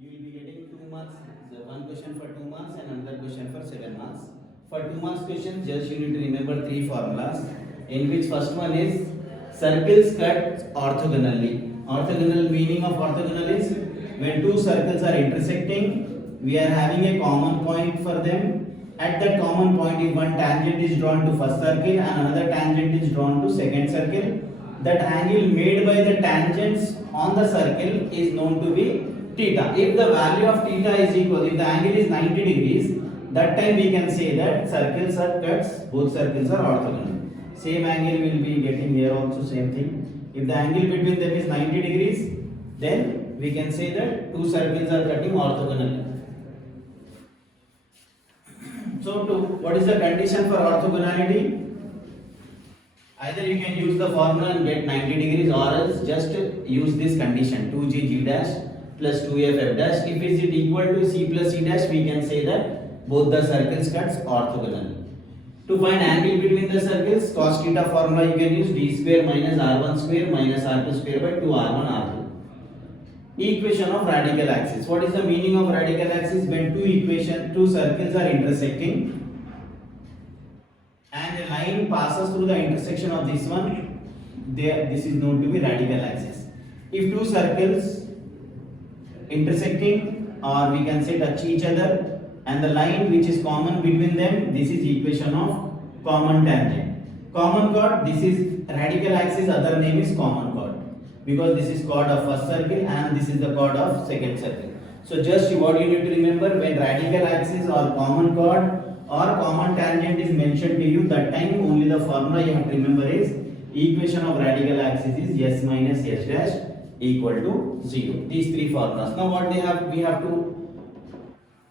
you will be getting 2 marks. One question for 2 marks and another question for 7 marks. For 2 marks question, just you need to remember 3 formulas. In which first one is circles cut orthogonally. Orthogonal meaning of orthogonal is when two circles are intersecting, we are having a common point for them. At that common point, if one tangent is drawn to first circle and another tangent is drawn to second circle, that angle made by the tangents on the circle is known to be theta. If the value of theta is equal, if the angle is 90 degrees, that time we can say that circles are cuts, both circles are orthogonal. Same angle will be getting here also same thing. If the angle between them is 90 degrees, then we can say that two circles are cutting orthogonally. So what is the condition for orthogonality? Either you can use the formula and get 90 degrees, or else just use this condition 2g dash plus 2f f dash. If is it equal to c plus c dash, we can say that both the circles cuts orthogonally. To find angle between the circles, cos theta formula you can use d square minus r1 square minus r2 square by 2r1 r2. Equation of radical axis. What is the meaning of radical axis? When two circles are intersecting and a line passes through the intersection of this one, this is known to be radical axis. If two circles intersecting, or we can say touch each other, and the line which is common between them, this is equation of common tangent. Common chord, this is radical axis, other name is common chord, because this is chord of first circle and this is the chord of second circle. So just what you need to remember, when radical axis or common chord or common tangent is mentioned to you, that time only the formula you have to remember is equation of radical axis is s minus s dash equal to 0. These three formulas. Now what we have to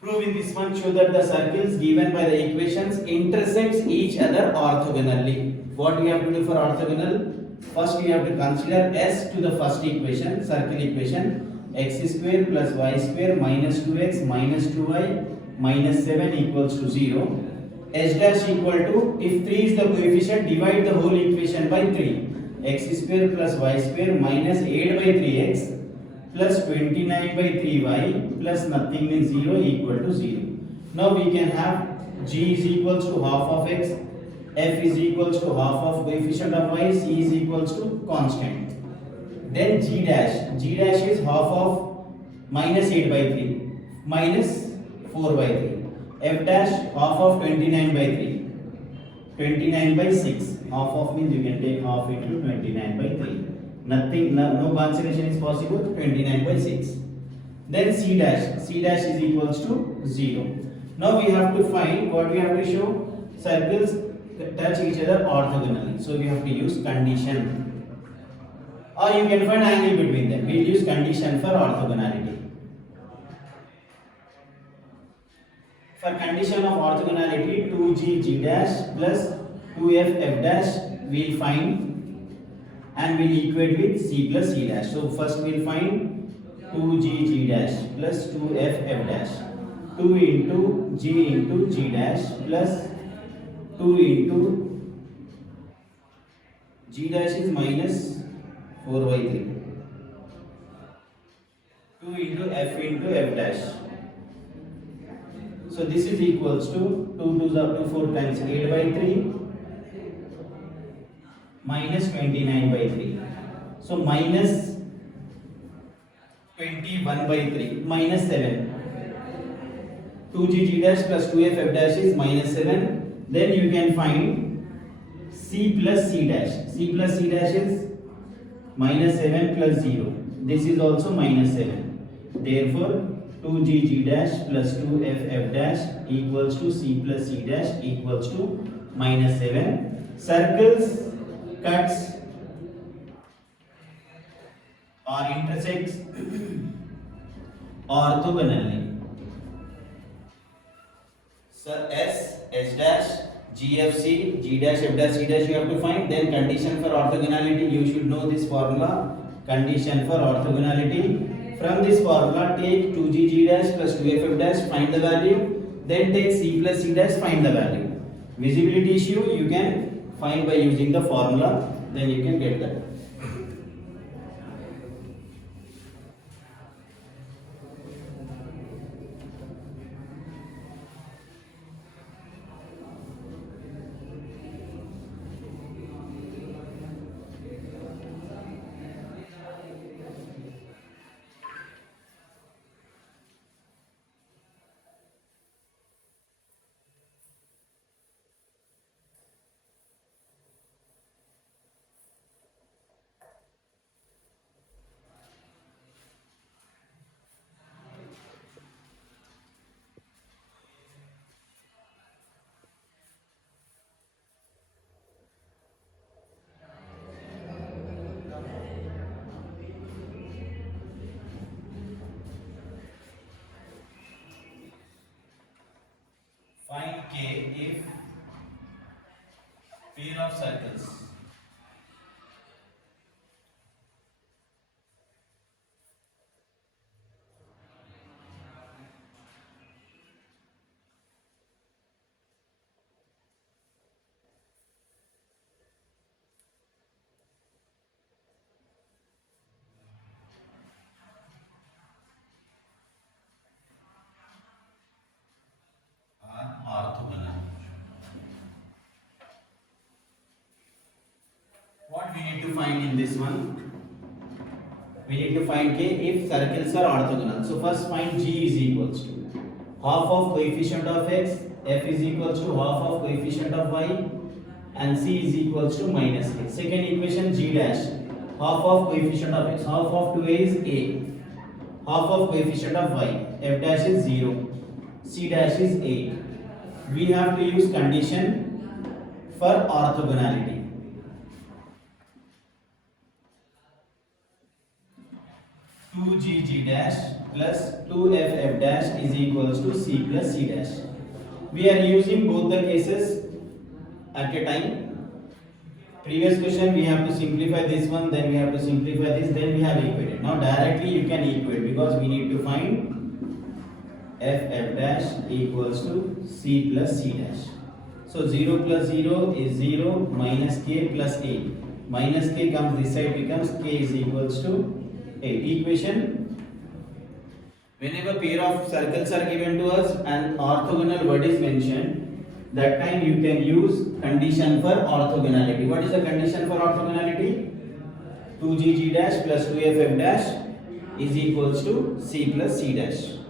prove in this one, show that the circles given by the equations intersects each other orthogonally. What we have to do for orthogonal? First we have to consider s to the first equation, circle equation, x square plus y square minus 2x minus 2y minus 7 equals to 0. S dash equal to, if 3 is the coefficient, divide the whole equation by 3. X square plus y square minus 8 by 3x plus 29 by 3y plus nothing means 0 equal to 0. Now we can have g is equals to half of x, f is equals to half of coefficient of y, c is equals to constant. Then g dash is half of minus 8 by 3 minus 4 by 3. F dash half of 29 by 3, 29 by 6. Half of means you can take half into 29 by 3. Nothing, no cancellation is possible. 29 by 6. Then c dash is equals to 0. Now we have to find, what we have to show, circles touch each other orthogonally. So we have to use condition, or you can find angle between them. We will use condition for orthogonality. For condition of orthogonality, 2g dash plus 2f f dash we will find and we will equate with c plus c dash. So first we will find 2g dash plus 2f f dash. 2 into g dash plus 2 into g dash is minus 4 by 3. 2 into f dash. So this is equals to 2 to the up to 4 times 8 by 3 minus 29 by 3. So minus 21 by 3 minus 7. 2g dash plus 2f f dash is minus 7. Then you can find c plus c dash. C plus c dash is minus 7 plus 0. This is also minus 7. Therefore 2g dash plus 2f f dash equals to c plus c dash equals to minus 7. Circles cuts or intersects orthogonally. So s dash, g f c, g dash f dash c dash you have to find. Then condition for orthogonality, you should know this formula. Condition for orthogonality. From this formula, take 2g dash plus 2f f dash, find the value. Then take c plus c dash, find the value. Visibility issue you can find by using the formula. Then you can get that. K if pair of circles are orthogonal. What we need to find in this one? We need to find K if circles are orthogonal. So first find G is equals to half of coefficient of x, f is equals to half of coefficient of y, and c is equals to minus k. Second equation G dash half of coefficient of x, half of 2a is a, half of coefficient of y, f dash is 0, c dash is 8. We have to use condition for orthogonality. 2gg dash plus 2ff dash is equals to c plus c dash. We are using both the cases at a time. Previous question we have to simplify this one, then we have to simplify this, then we have equated. Now directly you can equate because we need to find ff dash equals to c plus c dash. So 0 plus 0 is 0 minus k plus 8. Minus k comes this side, becomes k is equals to 8. Equation. Whenever pair of circles are given to us and orthogonal word is mentioned, that time you can use condition for orthogonality. What is the condition for orthogonality? 2gg dash plus 2ff dash is equals to c plus c dash.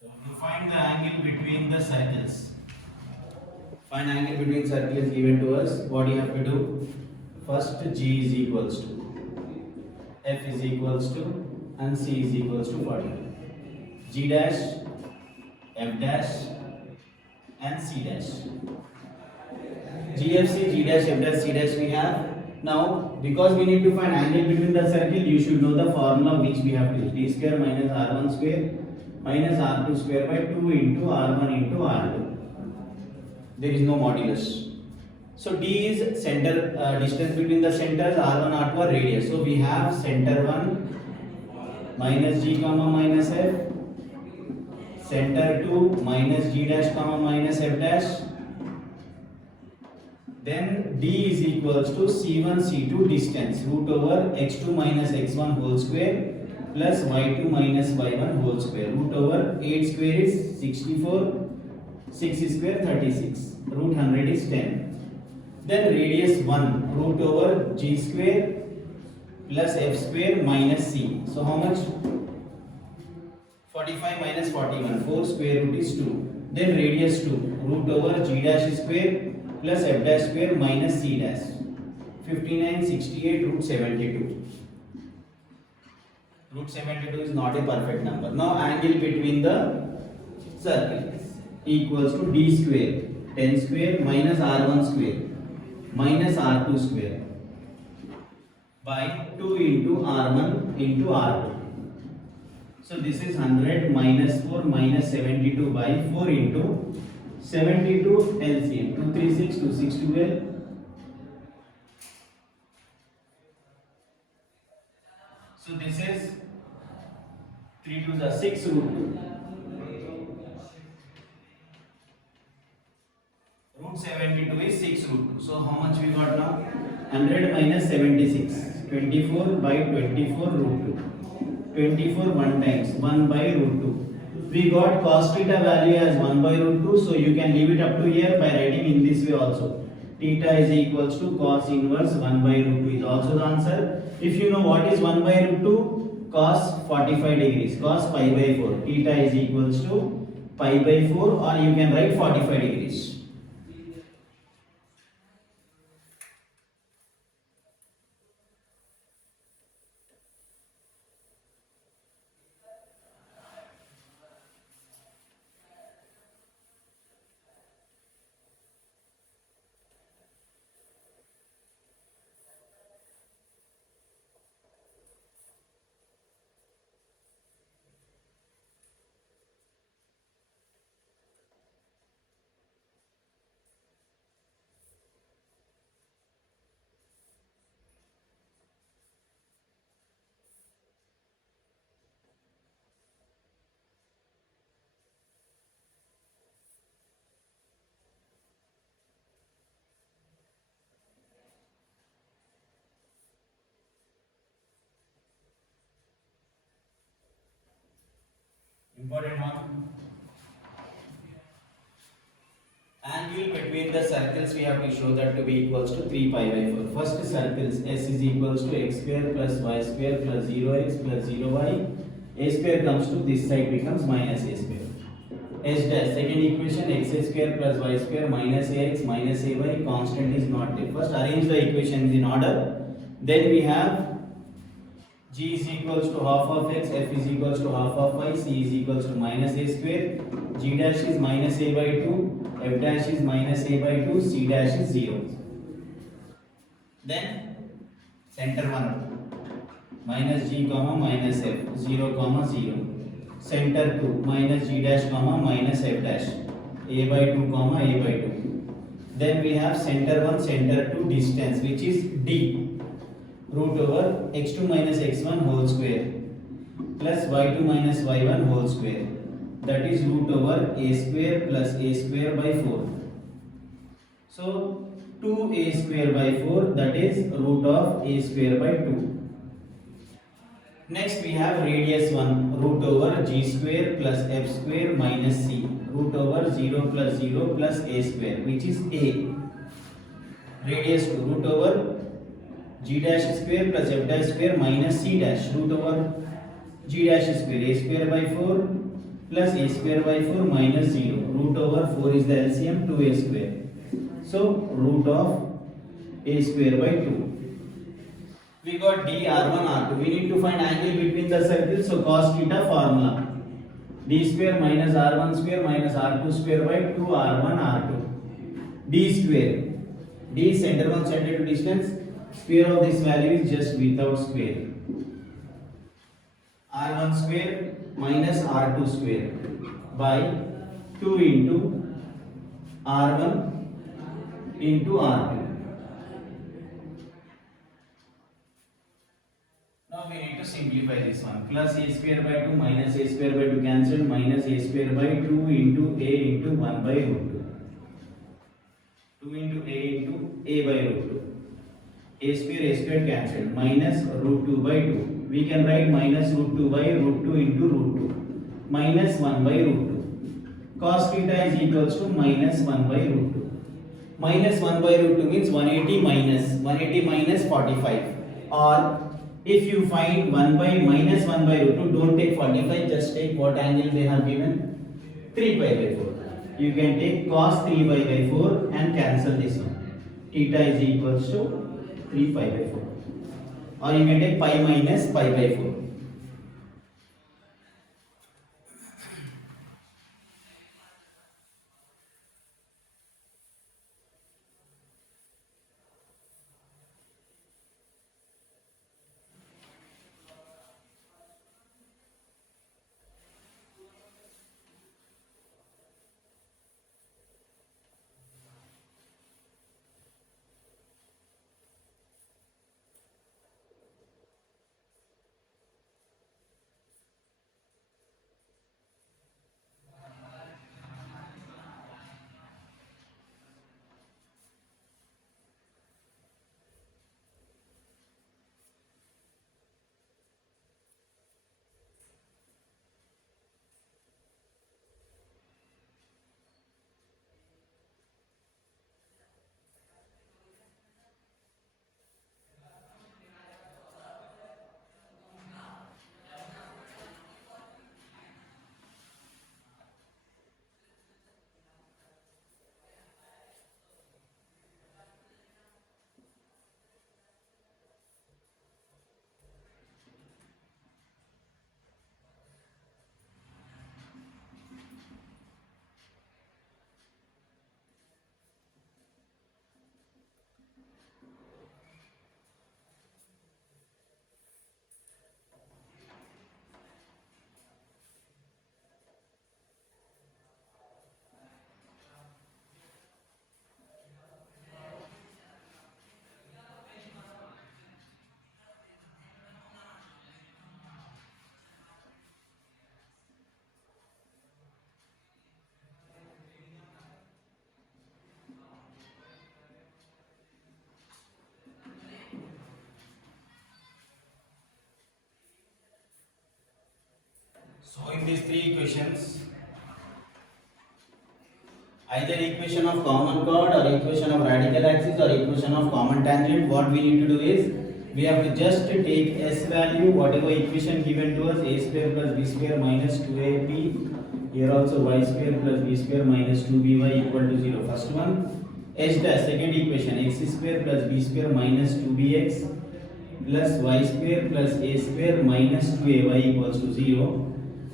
So to find the angle between the circles. Find angle between circles given to us. What you have to do? First G is equals to F is equals to and C is equals to 40. G dash, F dash and C dash. GFC, G dash, F dash, C dash we have. Now because we need to find angle between the circle, you should know the formula which we have to use. D square minus R1 square minus R2 square by 2 into R1 into R2. There is no modulus. So D is center distance between the centers, R1 R2 are radius. So we have center 1 minus G comma minus F, center 2 minus G dash comma minus F dash. Then D is equals to C1 C2 distance root over x2 minus x1 whole square plus y2 minus y1 whole square. Root over 8 square is 64, 6 square 36, root 100 is 10. Then radius 1 root over g square plus f square minus c. So how much? 45 minus 41, 4 square root is 2. Then radius 2 root over g dash square plus f dash square minus c dash. 59, 68, root 72. Root 72 is not a perfect number. Now angle between the circles equals to d square 10 square minus r1 square minus r2 square by 2 into r1 into r2. So this is 100 minus 4 minus 72 by 4 into 72 LCM 236 262L. So this is 3 2s are 6 root 2. Root 72 is 6 root 2. So how much we got now? 100 minus 76. 24 by 24 root 2. 24 1 times 1 by root 2. We got cos theta value as 1 by root 2. So you can leave it up to here by writing in this way also. Theta is equals to cos inverse 1 by root 2 is also the answer. If you know what is 1 by root 2, cos 45 degrees, cos pi by 4. Theta is equals to pi by 4, or you can write 45 degrees. Important one. Angle between the circles we have to show that to be equals to 3 pi by 4. First circles s is equals to x square plus y square plus 0x plus 0y. A square comes to this side becomes minus a square. S dash, second equation x square plus y square minus ax minus ay, constant is not there. First arrange the equations in order. Then we have g is equals to half of x, f is equals to half of y, c is equals to minus a square, g dash is minus a by 2, f dash is minus a by 2, c dash is 0. Then center 1 minus g comma minus f 0 comma 0. Center 2 minus g dash comma minus f dash a by 2 comma a by 2. Then we have center 1 center 2 distance which is d, root over x2 minus x1 whole square plus y2 minus y1 whole square, that is root over a square plus a square by 4. So 2a square by 4, that is root of a square by 2. Next we have radius 1, root over g square plus f square minus c, root over 0 plus 0 plus a square which is a. Radius 2, root over g dash square plus f dash square minus c dash, root over g dash square a square by 4 plus a square by 4 minus 0, root over 4 is the LCM, 2a square. So root of a square by 2. We got d r1 r2. We need to find angle between the circles. So cos theta formula, d square minus r1 square minus r2 square by 2 r1 r2. D square, d center 1 center 2 distance, square of this value is just without square. r1 square minus r2 square by 2 into r1 into r2. Now we need to simplify this one. Plus a square by 2 minus a square by 2 cancelled, minus a square by 2 into a into 1 by root 2. 2 into a by root 2. A square cancelled, minus root 2 by 2. We can write minus root 2 by root 2 into root 2. Minus 1 by root 2. Cos theta is equals to minus 1 by root 2. Minus 1 by root 2 means 180 minus 45. Or if you find 1 by minus 1 by root 2, don't take 45, just take what angle they have given, 3 pi by 4. You can take cos 3 pi by 4 and cancel this one. Theta is equals to 3 pi by 4. Or you can take pi minus pi by 4. So in these three equations, either equation of common chord or equation of radical axis or equation of common tangent, what we need to do is we have to just take s value, whatever equation given to us, a square plus b square minus 2ab, here also y square plus b square minus 2by equal to 0. First one, h dash, second equation, x square plus b square minus 2bx plus y square plus a square minus 2ay equals to 0.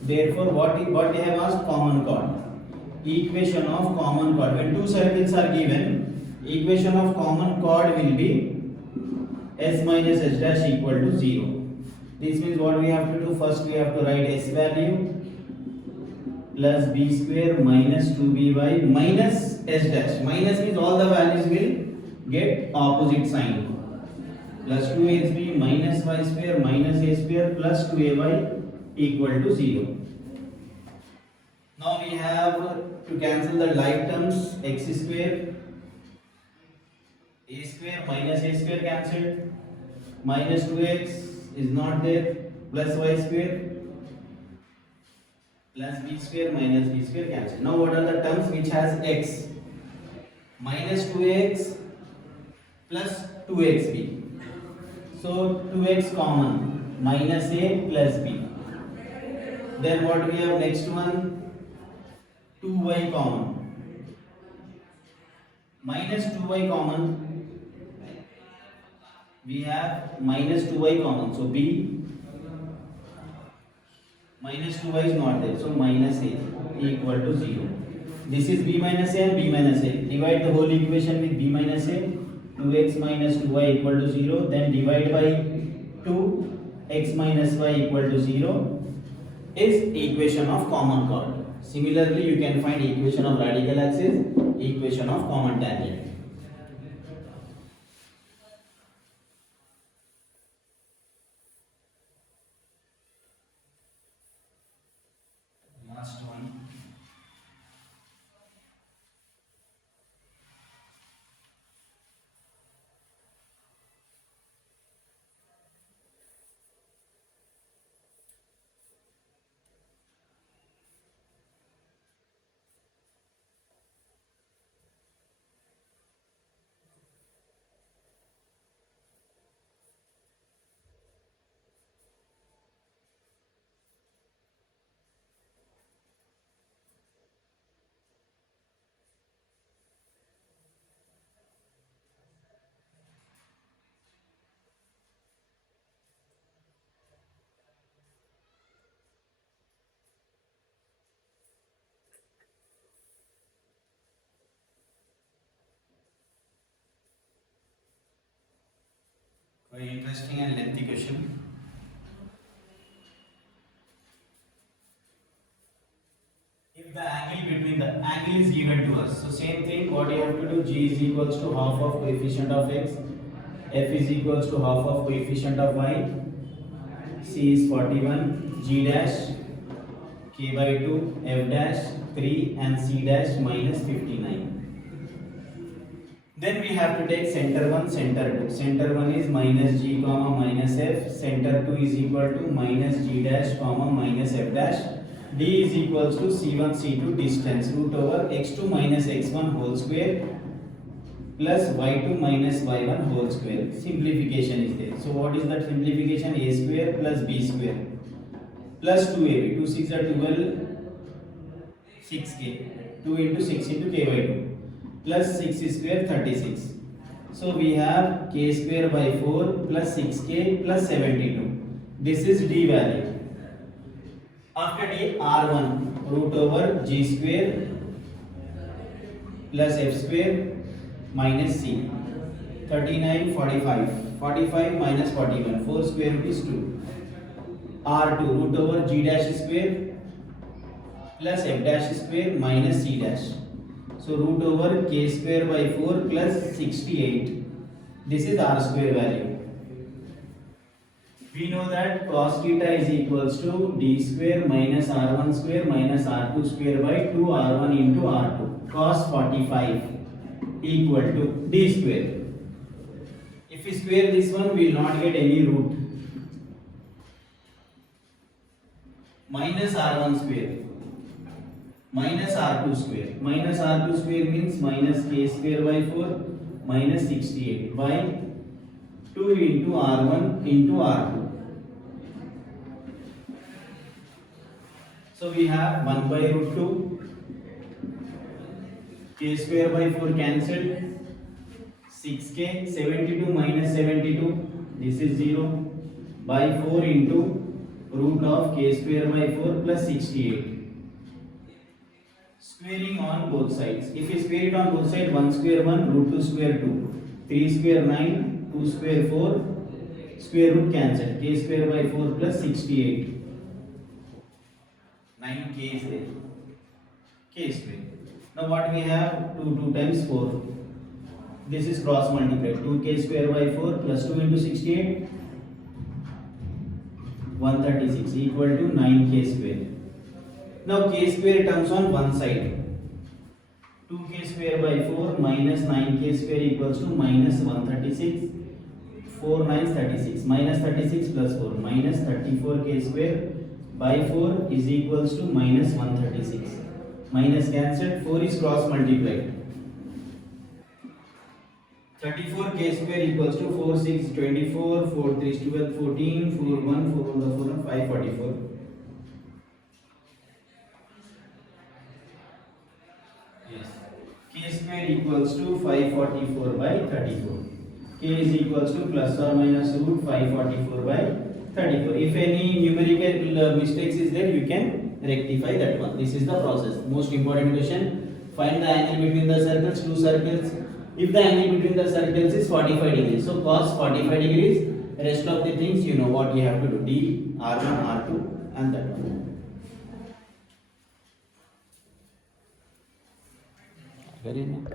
Therefore, what they have asked? Common chord. Equation of common chord. When two circles are given, equation of common chord will be s minus h dash equal to 0. This means what we have to do? First we have to write s value plus b square minus 2by minus h dash. Minus means all the values will get opposite sign. Plus 2xb minus y square minus a square plus 2ay equal to 0. Now we have to cancel the like terms, x square, a square minus a square cancelled, minus 2x is not there, plus y square plus b square minus b square cancelled. Now what are the terms which has x? Minus 2x plus 2xb. So 2x common, minus a plus b. Then what we have next one? 2y common, minus 2y common, we have minus 2y common, so b minus 2y is not there, so minus a equal to 0. This is b minus a and b minus a. Divide the whole equation with b minus a, 2x minus 2y equal to 0, then divide by 2, x minus y equal to 0 is equation of common chord. Similarly, you can find equation of radical axis, equation of common tangent. Last one. Very interesting and lengthy question. If the angle between the angle is given to us, so same thing, what you have to do, g is equals to half of coefficient of x, f is equals to half of coefficient of y, c is 41, g dash k by 2, f dash 3 and c dash minus 59. Then we have to take center 1, center 2. Center 1 is minus g comma minus f, center 2 is equal to minus g dash comma minus f dash. D is equals to c1 c2 distance root over x2 minus x1 whole square plus y2 minus y1 whole square. Simplification is there. So what is that simplification? A square plus b square plus 2ab. 2 6 are 12, 6k. 2 into 6 into k by 2 plus 6 square 36. So we have k square by 4 plus 6k plus 72. This is d value. After d, r1 root over g square plus f square minus c. 39, 45. 45 minus 41. 4 square root is 2. r2 root over g dash square plus f dash square minus c dash. So root over k square by 4 plus 68. This is r square value. We know that cos theta is equals to d square minus r1 square minus r2 square by 2 r1 into r2. Cos 45 equal to d square. If we square this one, we will not get any root. minus r1 square minus r2 square. Minus r2 square means minus k square by 4 minus 68 by 2 into r1 into r2. So we have 1 by root 2, k square by 4 cancelled, 6k, 72 minus 72, this is 0, by 4 into root of k square by 4 plus 68. Squaring on both sides. If we square it on both sides, 1 square 1, root 2 square 2, 3 square 9, 2 square 4, square root cancelled, k square by 4 plus 68. 9k is there, k square. Now what we have, 2 times 4. This is cross multiplied, 2k square by 4 plus 2 into 68, 136 equal to 9k square. Now k square terms on one side. 2k square by 4 minus 9k square equals to minus 136. 4 9 36. Minus 36 plus 4 minus 34k square by 4 is equals to minus 136. Minus cancelled, 4 is cross multiplied. 34k square equals to 4 6 24, 4 3 is 12, 14, 4 1 4 1 4 5 44. Yes. K square equals to 544 by 34. K is equals to plus or minus root 544 by 34. If any numerical mistakes is there, you can rectify that one. This is the process. Most important question. Find the angle between the circles, two circles. If the angle between the circles is 45 degrees, so cos 45 degrees. Rest of the things you know what you have to do. D, R1, R2 and that one. Very nice.